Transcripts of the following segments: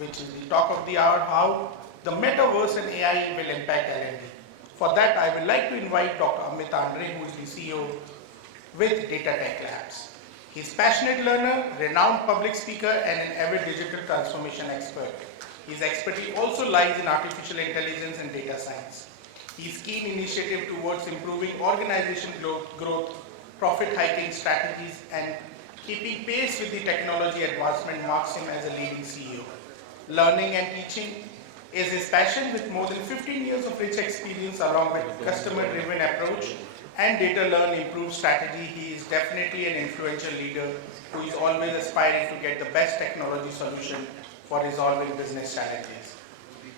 which is the talk of the hour, how the Metaverse and AI will impact L&D. For that, I would like to invite Dr. Amit, who is the CEO with DataTech Labs. He's a passionate learner, renowned public speaker, and an avid digital transformation expert. His expertise also lies in artificial intelligence and data science. His keen initiative towards improving organization growth, profit hiking strategies, and keeping pace with the technology advancement marks him as a leading CEO. Learning and teaching is his passion, with more than 15 years of rich experience along with customer-driven approach and data-learn improved strategy. He is definitely an influential leader who is always aspiring to get the best technology solution for resolving business challenges.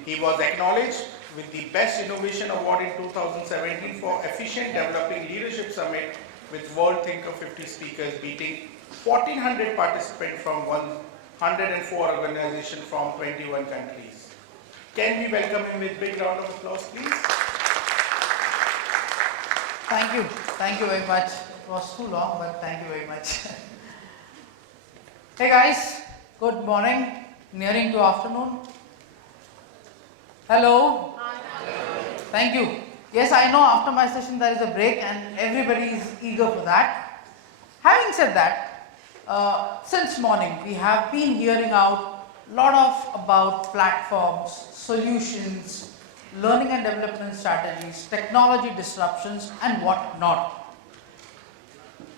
He was acknowledged with the Best Innovation Award in 2017 for Efficient Developing Leadership Summit with World Thinker 50 speakers, beating 1,400 participants from 104 organizations from 21 countries. Can we welcome him with a big round of applause, please? Thank you. Thank you very much. It was too long, but thank you very much. Hey guys, good morning, nearing to afternoon. Hello. Hello. Thank you. Yes, I know after my session there is a break and everybody is eager for that. Having said that, since morning we have been hearing out a lot about platforms, solutions, learning and development strategies, technology disruptions and what not.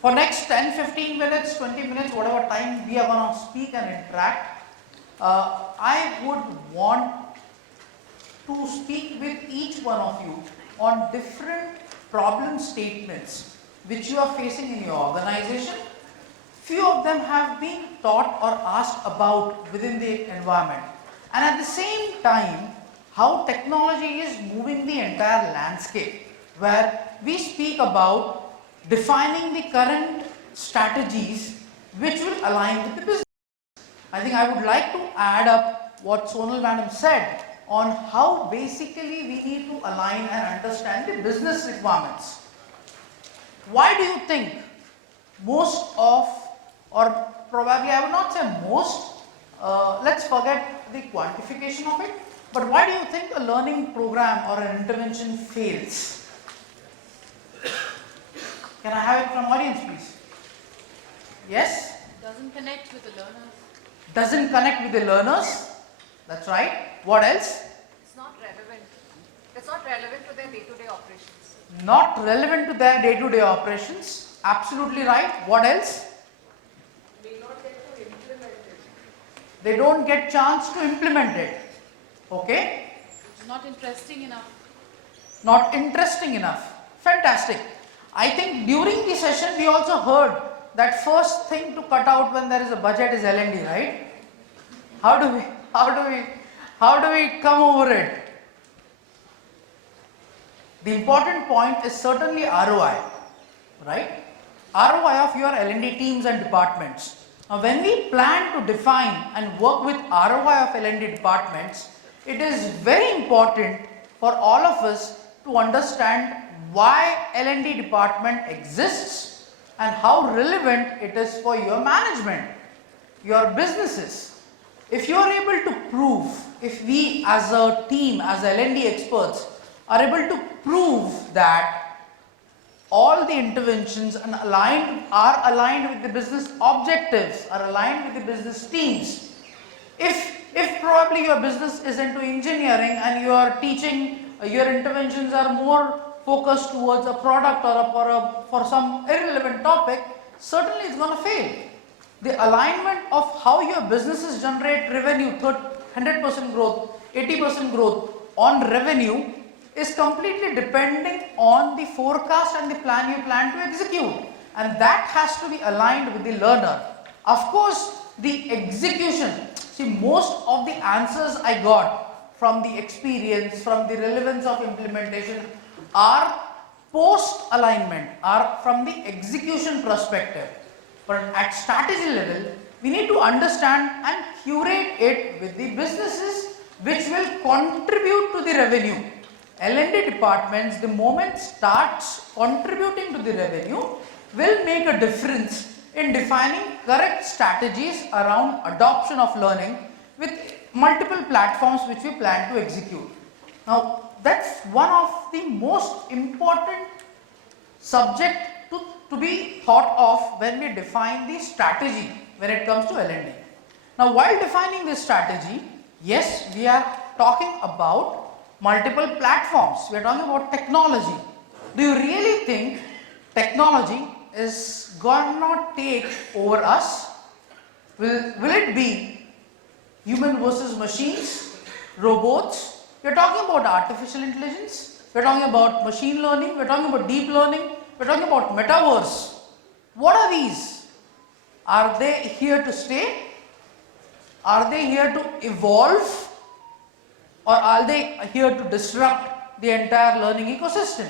For next 10, 15 minutes, 20 minutes, whatever time we are going to speak and interact, I would want to speak with each one of you on different problem statements which you are facing in your organization. Few of them have been taught or asked about within the environment, and at the same time how technology is moving the entire landscape, where we speak about defining the current strategies which will align with the business. I think I would like to add up what Sonal Madam said on how basically we need to align and understand the business requirements. Why do you think most of, or probably I would not say most, let's forget the quantification of it, but why do you think a learning program or an intervention fails? Can I have it from audience, please? Yes? Doesn't connect with the learners. Doesn't connect with the learners. That's right. What else? It's not relevant. It's not relevant to their day-to-day operations. Not relevant to their day-to-day operations. Absolutely right. What else? May not get to implement it. They don't get chance to implement it. Okay? It's not interesting enough. Not interesting enough. Fantastic. I think during the session we also heard that first thing to cut out when there is a budget is L&D, right? How do we come over it? The important point is certainly ROI, right? ROI of your L&D teams and departments. Now, when we plan to define and work with ROI of L&D departments, it is very important for all of us to understand why L&D department exists and how relevant it is for your management, your businesses. If you are able to prove, if we as a team, as L&D experts are able to prove that all the interventions are aligned with the business objectives, are aligned with the business teams. If probably your business is into engineering and you are teaching, your interventions are more focused towards a product or for some irrelevant topic, certainly it's going to fail. The alignment of how your businesses generate revenue, 100% growth, 80% growth on revenue is completely depending on the forecast and the plan you plan to execute, and that has to be aligned with the learner. Of course, the execution, see, most of the answers I got from the experience, from the relevance of implementation are post alignment, are from the execution perspective. But at strategy level, we need to understand and curate it with the businesses which will contribute to the revenue. L&D departments, the moment starts contributing to the revenue, will make a difference in defining correct strategies around adoption of learning with multiple platforms which we plan to execute. Now, that's one of the most important subject to be thought of when we define the strategy when it comes to L&D. Now, while defining this strategy, yes, we are talking about multiple platforms. We are talking about technology. Do you really think technology is gonna take over us? Will it be human versus machines, robots? We are talking about artificial intelligence. We are talking about machine learning. We are talking about deep learning. We are talking about Metaverse. What are these? Are they here to stay? Are they here to evolve? Or are they here to disrupt the entire learning ecosystem?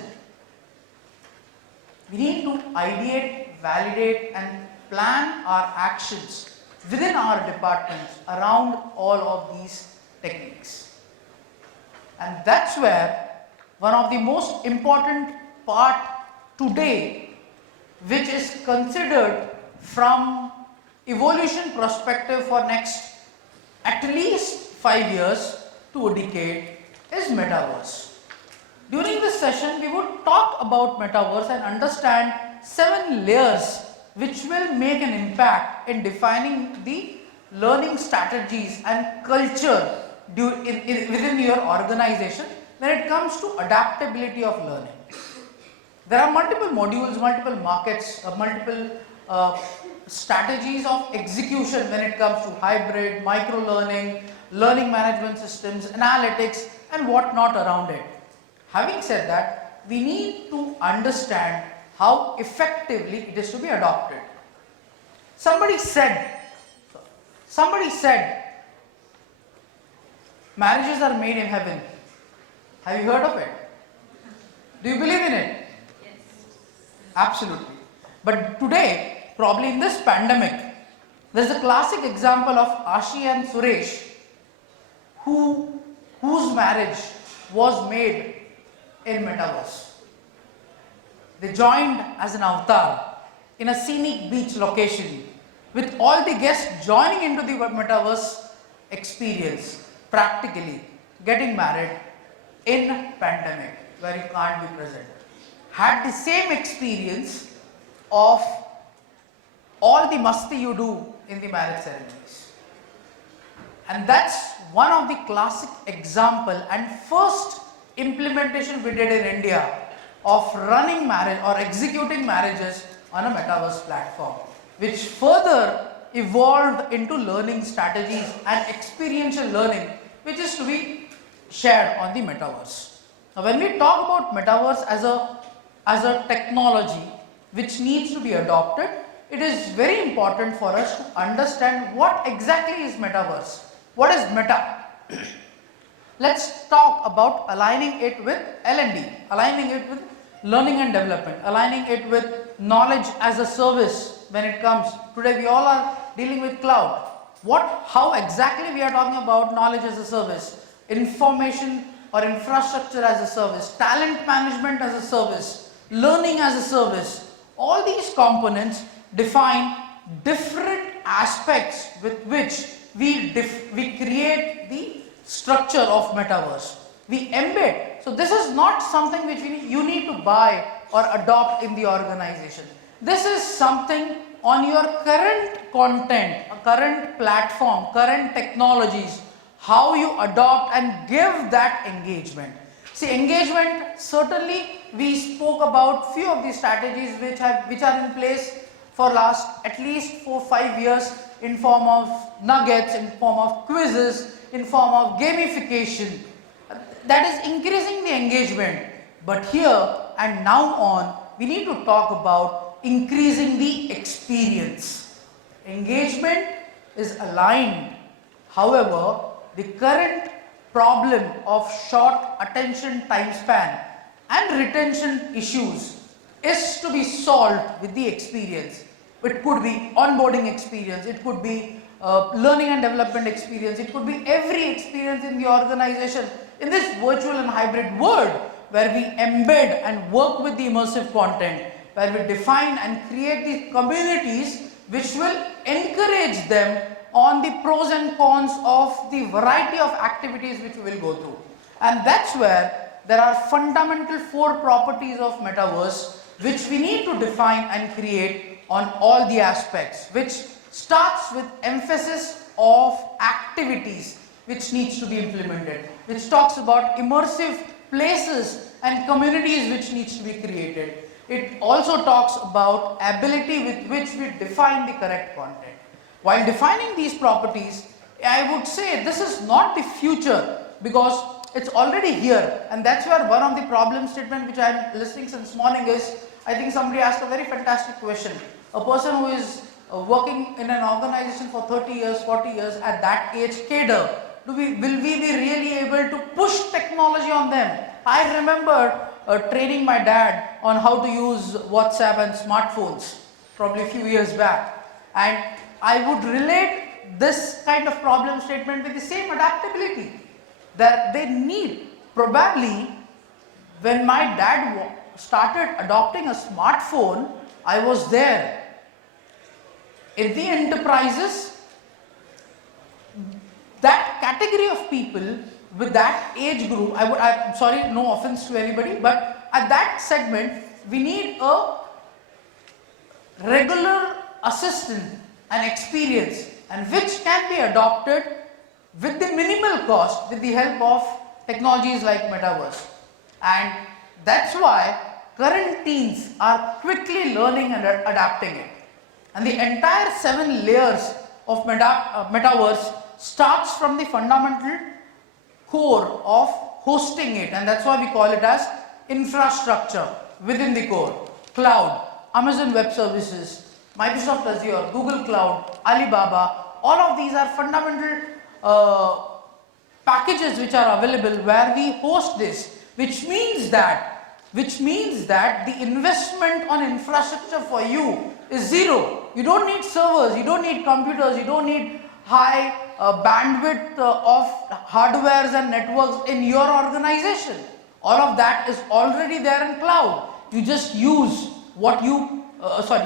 We need to ideate, validate and plan our actions within our departments around all of these techniques. And that's where one of the most important part today, which is considered from evolution perspective for next at least 5 years to a decade, is Metaverse. During this session, we would talk about Metaverse and understand 7 layers which will make an impact in defining the learning strategies and culture within your organization when it comes to adaptability of learning. There are multiple modules, multiple markets, multiple strategies of execution when it comes to hybrid, micro-learning, learning management systems, analytics and whatnot around it. Having said that, we need to understand how effectively it is to be adopted. Somebody said, marriages are made in heaven. Have you heard of it? Do you believe in it? Yes. Absolutely. But today, probably in this pandemic, there's a classic example of Ashi and Suresh, whose marriage was made in Metaverse. They joined as an avatar in a scenic beach location with all the guests joining into the Metaverse experience, practically getting married in pandemic where you can't be present. Had the same experience of all the masti you do in the marriage ceremonies. And that's one of the classic example and first implementation we did in India of running marriage or executing marriages on a Metaverse platform, which further evolved into learning strategies and experiential learning, which is to be shared on the Metaverse. Now, when we talk about Metaverse as a technology which needs to be adopted, it is very important for us to understand what exactly is Metaverse. What is Meta? Let's talk about aligning it with L&D, aligning it with learning and development, aligning it with knowledge as a service when it comes. Today we all are dealing with cloud. How exactly we are talking about knowledge as a service, information or infrastructure as a service, talent management as a service, learning as a service. All these components define different aspects with which we create the structure of Metaverse. We embed. So this is not something which you need to buy or adopt in the organization. This is something on your current content, current platform, current technologies, how you adopt and give that engagement. See, engagement, certainly we spoke about few of the strategies which are in place for last at least 4-5 years in form of nuggets, in form of quizzes, in form of gamification. That is increasing the engagement. But here and now on, we need to talk about increasing the experience. Engagement is aligned. However, the current problem of short attention time span and retention issues is to be solved with the experience. It could be onboarding experience, it could be learning and development experience, it could be every experience in the organization in this virtual and hybrid world where we embed and work with the immersive content, where we define and create these communities which will encourage them on the pros and cons of the variety of activities which we will go through. And that's where there are fundamental 4 properties of metaverse which we need to define and create on all the aspects, which starts with emphasis of activities which needs to be implemented, which talks about immersive places and communities which needs to be created. It also talks about ability with which we define the correct content. While defining these properties, I would say this is not the future because it's already here, and that's where one of the problem statement which I'm listening since morning is, I think somebody asked a very fantastic question. A person who is working in an organization for 30 years, 40 years at that age cadre, will we be really able to push technology on them? I remember training my dad on how to use WhatsApp and smartphones probably a few years back, and I would relate this kind of problem statement with the same adaptability that they need. Probably when my dad started adopting a smartphone, I was there. In the enterprises, that category of people with that age group, I'm sorry, no offense to anybody, but at that segment, we need a regular assistant and experience, and which can be adopted with the minimal cost with the help of technologies like Metaverse. And that's why current teens are quickly learning and adapting it. And the entire 7 layers of Metaverse starts from the fundamental core of hosting it, and that's why we call it as infrastructure within the core. Cloud, Amazon Web Services, Microsoft Azure, Google Cloud, Alibaba, all of these are fundamental packages which are available where we host this, which means that the investment on infrastructure for you is zero. You don't need servers, you don't need computers, you don't need high bandwidth of hardwares and networks in your organization. All of that is already there in cloud. You just use what you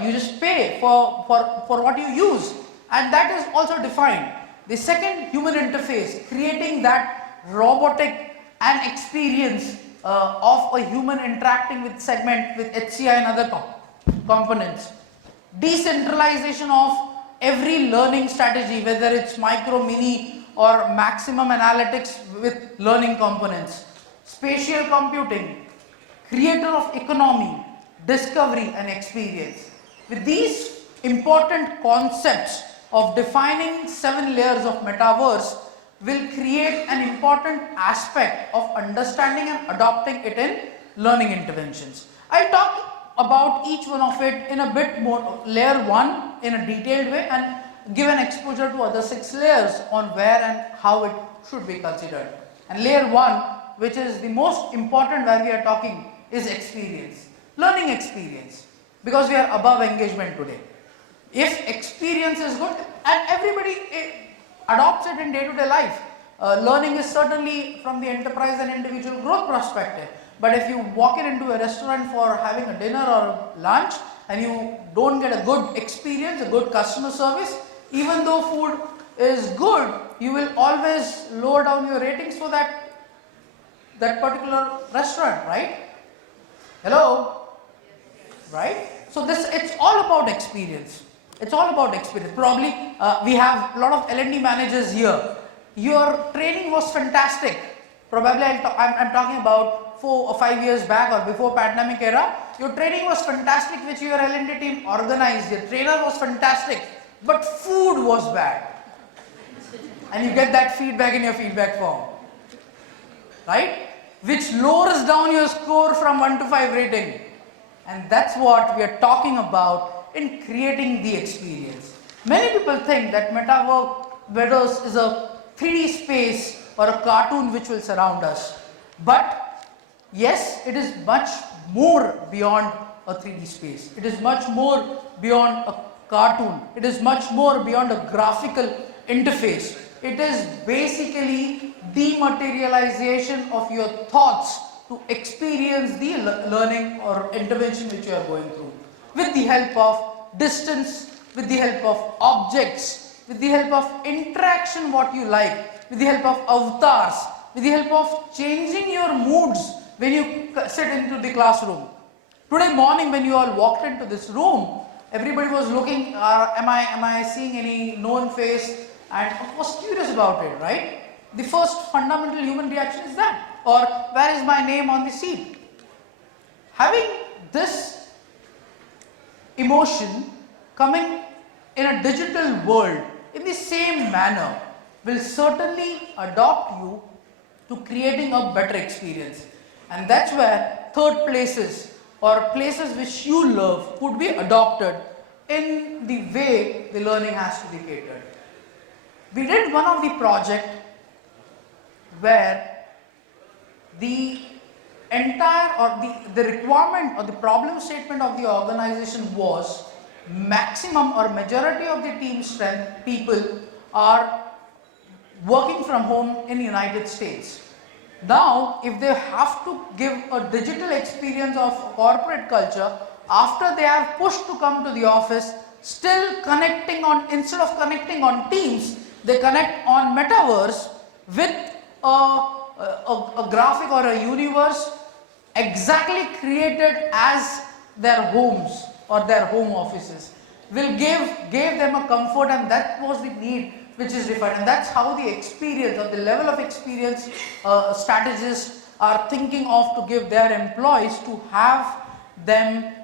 you just pay for what you use, and that is also defined. The second, human interface, creating that robotic and experience of a human interacting with segment, with HCI and other components. Decentralization of every learning strategy, whether it's micro, mini or maximum analytics with learning components. Spatial computing, creator of economy, discovery and experience. With these important concepts of defining 7 layers of metaverse will create an important aspect of understanding and adopting it in learning interventions. I'll talk about each one of it in a bit more, layer 1 in a detailed way, and give an exposure to other 6 layers on where and how it should be considered. And layer 1, which is the most important where we are talking, is experience, learning experience, because we are above engagement today. If experience is good, and everybody adopts it in day-to-day life, learning is certainly from the enterprise and individual growth perspective. But if you walk into a restaurant for having a dinner or lunch and you don't get a good experience, a good customer service, even though food is good, you will always lower down your ratings for that particular restaurant, right? Hello? Right? So it's all about experience. It's all about experience. Probably we have a lot of L&D managers here. Your training was fantastic. Probably I'm talking about 4 or 5 years back or before pandemic era. Your training was fantastic, which your L&D team organized. Your trainer was fantastic, but food was bad. And you get that feedback in your feedback form, right? Which lowers down your score from 1 to 5 rating. And that's what we are talking about in creating the experience. Many people think that Metaverse is a 3D space or a cartoon which will surround us. But yes, it is much more beyond a 3D space. It is much more beyond a cartoon. It is much more beyond a graphical interface. It is basically dematerialization of your thoughts to experience the learning or intervention which you are going through, with the help of distance, with the help of objects, with the help of interaction what you like, with the help of avatars, with the help of changing your moods when you sit into the classroom. Today morning when you all walked into this room, everybody was looking, am I seeing any known face, and was curious about it, right? The first fundamental human reaction is that, or where is my name on the seat? Having this emotion coming in a digital world in the same manner will certainly adopt you to creating a better experience. And that's where third places or places which you love could be adopted in the way the learning has to be catered. We did one of the project where the entire or the requirement or the problem statement of the organization was maximum or majority of the team strength people are working from home in United States. Now, if they have to give a digital experience of corporate culture after they are pushed to come to the office, still connecting on, instead of connecting on Teams, they connect on Metaverse with a graphic or a universe exactly created as their homes or their home offices, will gave them a comfort, and that was the need which is refined, and that's how the experience or the level of experience strategists are thinking of to give their employees, to have them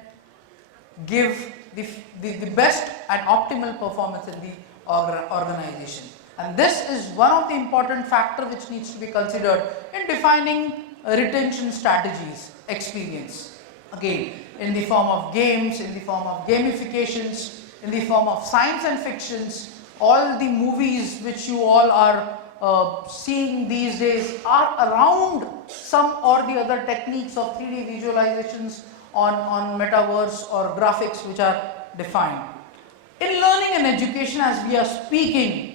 give the best and optimal performance in the organization. And this is one of the important factor which needs to be considered in defining retention strategies, experience. Again, in the form of games, in the form of gamifications, in the form of science and fictions, all the movies which you all are seeing these days are around some or the other techniques of 3D visualizations on metaverse or graphics which are defined. In learning and education, as we are speaking,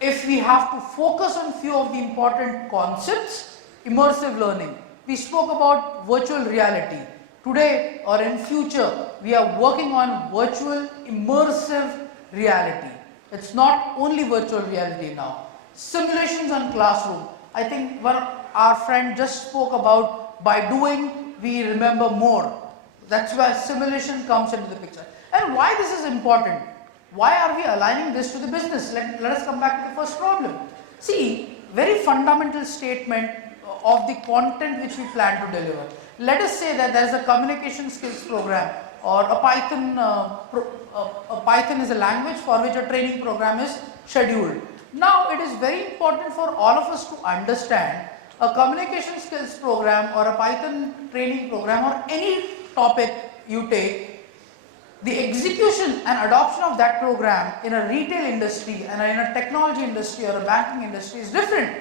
if we have to focus on few of the important concepts, immersive learning. We spoke about virtual reality. Today or in future, we are working on virtual immersive reality. It's not only virtual reality now. Simulations on classroom. I think our friend just spoke about by doing we remember more. That's where simulation comes into the picture. And why this is important? Why are we aligning this to the business? Let us come back to the first problem. See, very fundamental statement of the content which we plan to deliver. Let us say that there is a communication skills program, or a Python, Python is a language for which a training program is scheduled. Now, it is very important for all of us to understand a communication skills program or a Python training program or any topic you take, the execution and adoption of that program in a retail industry and in a technology industry or a banking industry is different.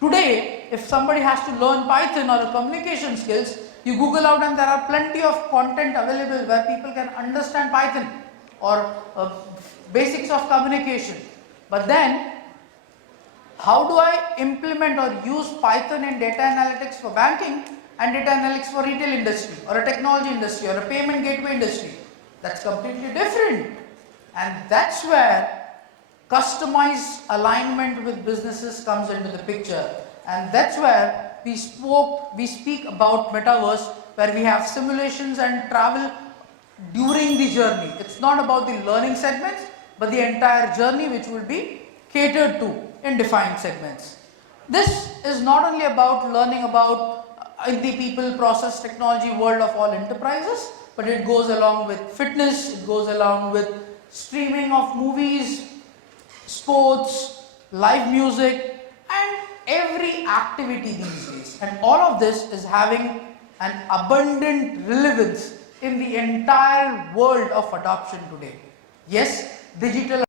Today, if somebody has to learn Python or a communication skills, you Google out and there are plenty of content available where people can understand Python or basics of communication. But then, how do I implement or use Python in data analytics for banking and data analytics for retail industry or a technology industry or a payment gateway industry? That's completely different. And that's where customized alignment with businesses comes into the picture. And that's where we speak about Metaverse, where we have simulations and travel during the journey. It's not about the learning segments, but the entire journey which will be catered to in defined segments. This is not only about learning about in the people, process, technology world of all enterprises, but it goes along with fitness, it goes along with streaming of movies, sports, live music, and every activity these days. And all of this is having an abundant relevance in the entire world of adoption today. Yes, digital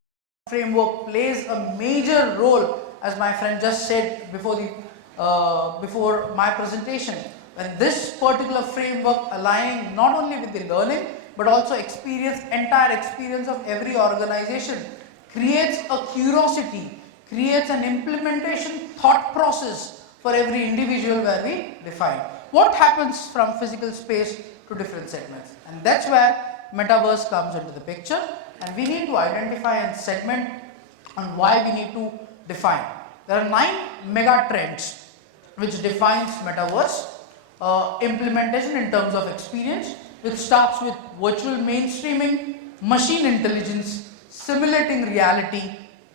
framework plays a major role, as my friend just said before my presentation. When this particular framework aligning not only with the learning but also entire experience of every organization, creates a curiosity, creates an implementation thought process for every individual where we define what happens from physical space to different segments. And that's where Metaverse comes into the picture, and we need to identify and segment and why we need to define. There are 9 mega trends which defines metaverse implementation in terms of experience, which starts with virtual mainstreaming, machine intelligence, simulating reality,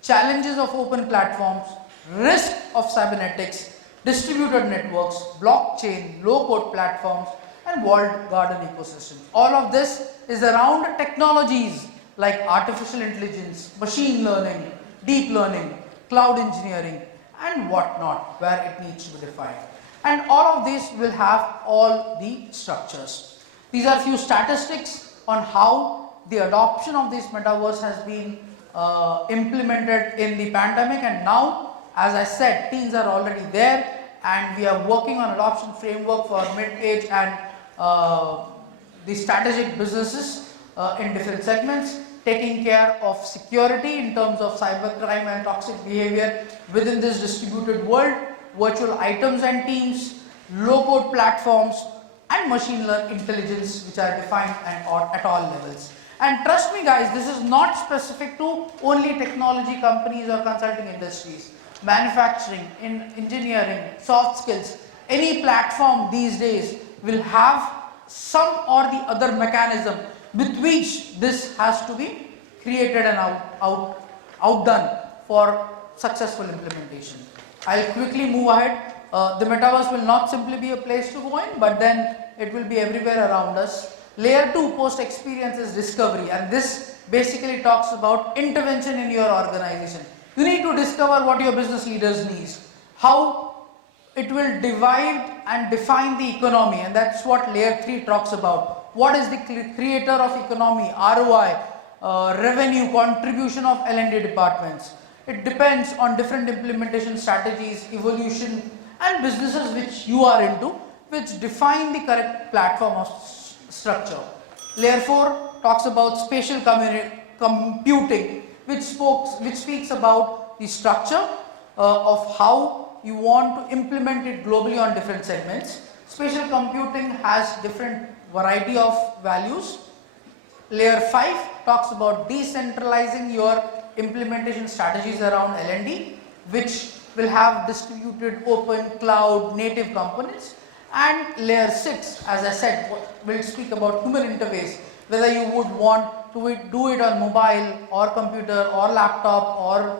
challenges of open platforms, risk of cybernetics, distributed networks, blockchain, low-code platforms, and walled garden ecosystems. All of this is around technologies like artificial intelligence, machine learning, deep learning, cloud engineering, and whatnot, where it needs to be defined. And all of these will have all the structures. These are few statistics on how the adoption of this metaverse has been implemented in the pandemic, and now, as I said, teams are already there, and we are working on adoption framework for mid-age and the strategic businesses in different segments, taking care of security in terms of cybercrime and toxic behavior within this distributed world, virtual items and teams, low-code platforms, and machine learning intelligence, which are defined at all levels. And trust me guys, this is not specific to only technology companies or consulting industries. Manufacturing, engineering, soft skills, any platform these days will have some or the other mechanism with which this has to be created and outdone for successful implementation. I'll quickly move ahead. The metaverse will not simply be a place to go in, but then it will be everywhere around us. Layer 2 post experience is discovery, and this basically talks about intervention in your organization. You need to discover what your business leaders need, how it will divide and define the economy, and that's what layer 3 talks about. What is the creator of economy, ROI, revenue, contribution of L&D departments. It depends on different implementation strategies, evolution, and businesses which you are into, which define the correct platform of structure. Layer 4 talks about spatial computing, which speaks about the structure of how you want to implement it globally on different segments. Spatial computing has different variety of values. Layer 5 talks about decentralizing your implementation strategies around L&D, which will have distributed, open, cloud, native components. And layer 6, as I said, will speak about human interface, whether you would want to do it on mobile or computer or laptop or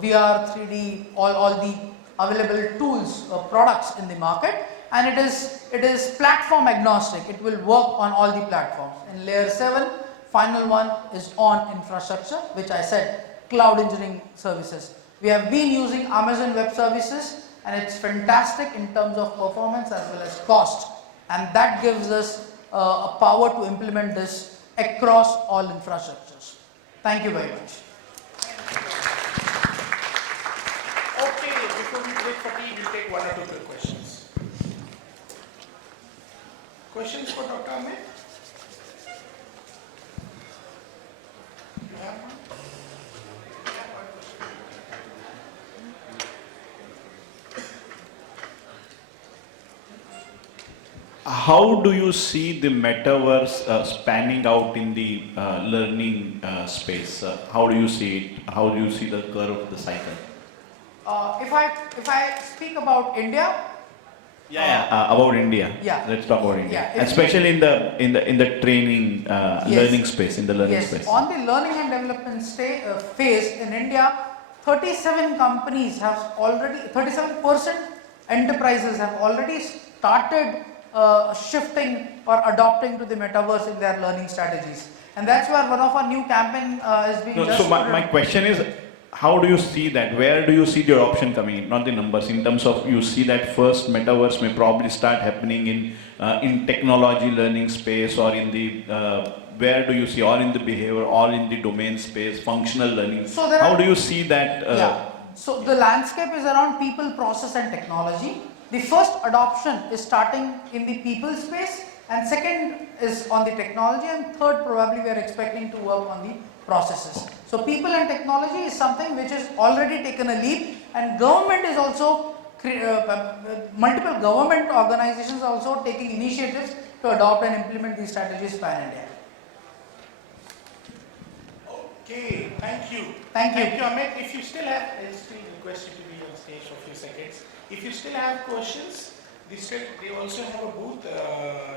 VR, 3D, all the available tools, products in the market. And it is platform agnostic. It will work on all the platforms. And layer 7, final one, is on infrastructure, which I said, cloud engineering services. We have been using Amazon Web Services, and it's fantastic in terms of performance as well as cost, and that gives us a power to implement this across all infrastructures. Thank you very much. Okay, before we break for tea, we'll take one or two quick questions. Questions for Dr. Amit? You have one? How do you see the metaverse spanning out in the learning space? How do you see it? How do you see the curve of the cycle? If I speak about India, about India. Yeah. Let's talk about India, Yeah, especially in the training learning space, in the learning yes, space. on the learning and development phase in India, 37 companies have already, 37% enterprises have already started shifting or adopting to the metaverse in their learning strategies, and that's where one of our new campaign is being just So my question is, how do you see that? Where do you see the adoption coming in? Not the numbers, in terms of you see that first metaverse may probably start happening in technology learning space, or in the where do you see, or in the behavior, or in the domain space, functional learning? So how do you see that? So the landscape is around people, process, and technology. The first adoption is starting in the people space, and second is on the technology, and third probably we are expecting to work on the processes. So people and technology is something which is already taken a leap, and government is also, multiple government organizations are also taking initiatives to adopt and implement these strategies pan India. Okay, thank you. Thank you. Thank you, Amit. If you still have, I still request you to be on stage for a few seconds. If you still have questions, they also have a booth,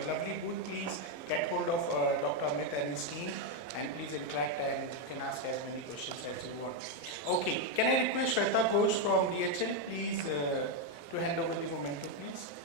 lovely booth. Please get hold of Dr. Amit and his team, and please interact and you can ask as many questions as you want. Okay, can I request Shweta Ghosh from DHL, please, to hand over the momentum, please?